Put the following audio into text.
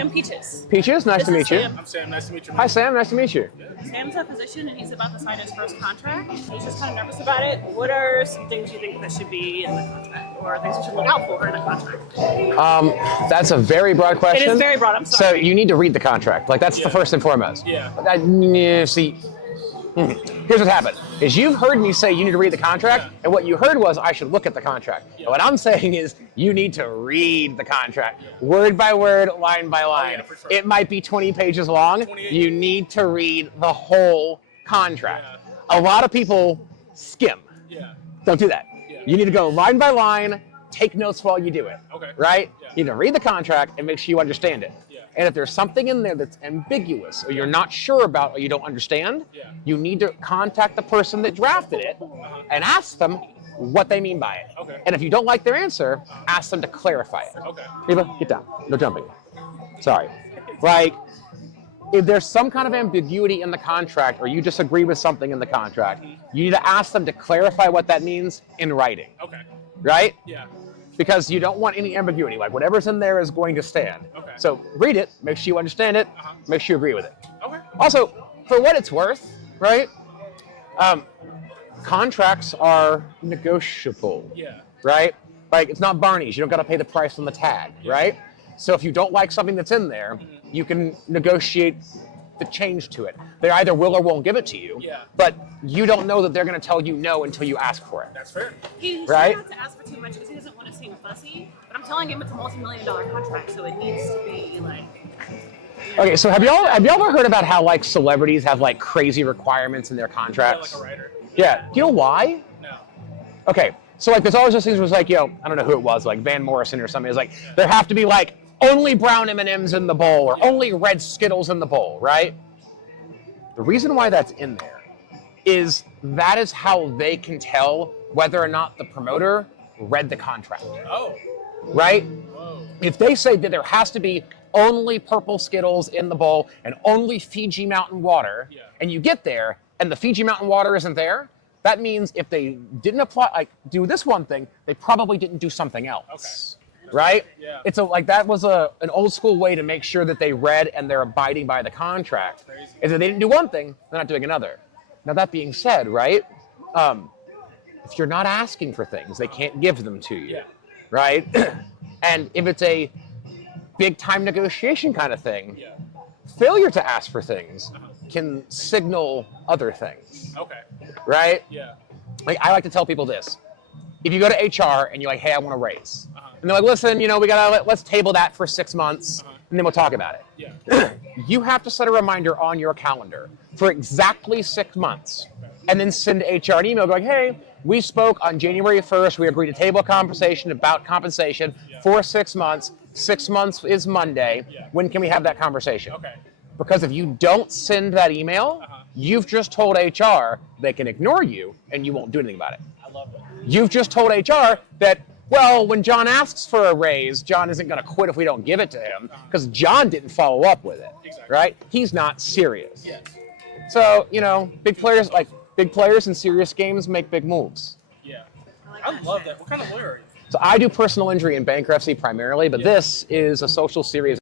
am Peaches. Peaches, nice to This meet is you. Sam. I'm Sam. Nice to meet you. Hi, Sam. Nice to meet you. Sam's a physician and he's about to sign his first contract. He's just kind of nervous about it. What are some things you think that should be in the contract, or things we should look out for in a contract? That's a very broad question. It is very broad. I'm So sorry. you need to read the contract. Like that's the Yeah. first and foremost. Yeah. See, here's what happened: is you've heard me say you need to read the contract, and what you heard was I should look at the contract. Yeah. And what I'm saying is you need to read the contract, word by word, line by line. yeah, for sure. It might be 20 pages long. 28. You need to read the whole contract. Yeah. A lot of people skim. Yeah. Don't do that. Yeah. You need to go line by line, take notes while you do it. Okay. Right? Yeah. You need to read the contract and make sure you understand it. Yeah. And if there's something in there that's ambiguous or you're not sure about or you don't understand, Yeah. you need to contact the person that drafted it and ask them what they mean by it. Okay. And if you don't like their answer, ask them to clarify it. Okay. Reba, get down. No jumping. Sorry. Like, if there's some kind of ambiguity in the contract or you disagree with something in the contract, you need to ask them to clarify what that means in writing, Okay. right? Yeah. Because you don't want any ambiguity. Like, whatever's in there is going to stand. Okay. So read it, make sure you understand it, make sure you agree with it. Okay. Also, for what it's worth, right? Contracts are negotiable, Yeah. right? Like, it's not Barney's. You don't got to pay the price on the tag, right? So if you don't like something that's in there, you can negotiate the change to it. They either will or won't give it to you, Yeah. but you don't know that they're going to tell you no until you ask for it. That's fair. He Right? not to ask for too much because he doesn't want to seem fussy. But I'm telling him it's a multi-million-dollar contract, so it needs to be like. Okay, so have y'all ever heard about how like celebrities have like crazy requirements in their Yeah, contracts? like a writer. Yeah. Do you know why? No. Okay, so like there's always those things where it's like, I don't know who it was, like Van Morrison or something. It's like there have to be like only brown M&Ms in the bowl or only red Skittles in the bowl, right? The reason why that's in there is that is how they can tell whether or not the promoter read the contract, Oh. right? Whoa. If they say that there has to be only purple Skittles in the bowl and only Fiji Mountain water, Yeah. and you get there and the Fiji Mountain water isn't there, that means if they didn't apply, like do this one thing, they probably didn't do something else, right? Yeah. It's like that was an old school way to make sure that they read and they're abiding by the contract. Crazy. Is that they didn't do one thing, they're not doing another. Now that being said, right? If you're not asking for things, they can't give them to you, Yeah. right? And if it's a big time negotiation kind of thing, Yeah. failure to ask for things can signal other things, Okay. right? Yeah. Like I like to tell people this: if you go to HR and you're like, "Hey, I want a raise," Uh-huh. and they're like, "Listen, let's table that for 6 months, and then we'll talk about it." Yeah. You have to set a reminder on your calendar for exactly 6 months, and then send HR an email going, "Hey, we spoke on January 1st. We agreed to table compensation about compensation for 6 months. 6 months is Monday. Yeah. When can we have that conversation?" Okay. Because if you don't send that email, you've just told HR they can ignore you and you won't do anything about it. I love it. You've just told HR that, well, when John asks for a raise, John isn't going to quit if we don't give it to him because John didn't follow up with it, Exactly. right? He's not serious. Yes. So, big players in serious games make big moves. Yeah. like I that love shit. that. What kind of lawyer are you? So I do personal injury and bankruptcy primarily, but this is a social series